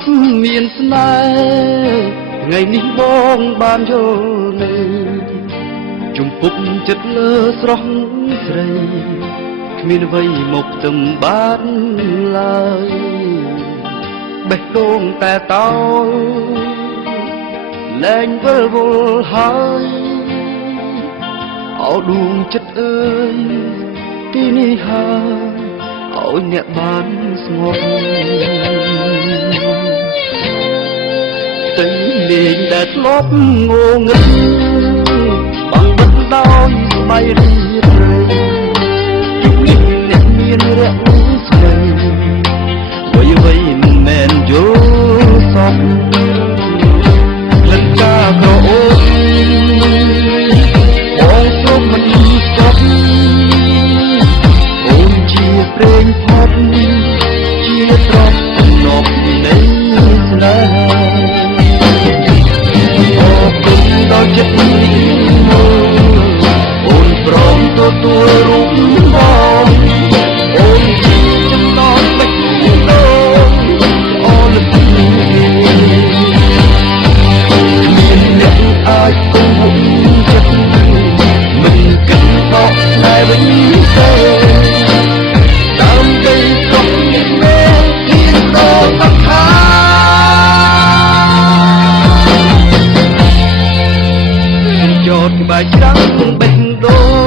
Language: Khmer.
ប់មានស្នេហ៍ថ្ងៃនេះបងបានយល់នៅជំពប់ចិត្តលើស្រស់ស្រីគ្មានអ្វីមកផ្ទឹមបានឡើយបេះដូងតែតោលែងវិលវល់ហើយអោដួងចិត្តអើយទីនេះហើយឲ្យអ្នកបានស្ងប់ទៅលេងដែលធ្លាប់ងងឹតបងបិទដោយស្បៃរីករាយយុគនេះអ្នកមានរកស្រីអ្វីមិនមែនយល់សពលិនកាក្រអូបបងព្រមមិនស្គប់អូនជាព្រេងផុតជាទ្រព្យទំនប់នៃស្នេហាអរគុណដល់ចិត្តនេះអូនព្រមទទួលរូបបងអូនជាចំណងបេះដូងអូនពីមានអ្នកអាចគង់ចិត្តមិនគិតបកស្នេហ៍វិញទេដើមដីស្រុកនេះមែនជាដល់សក្ខាចោតក្បែរច្រាំងបេះដូង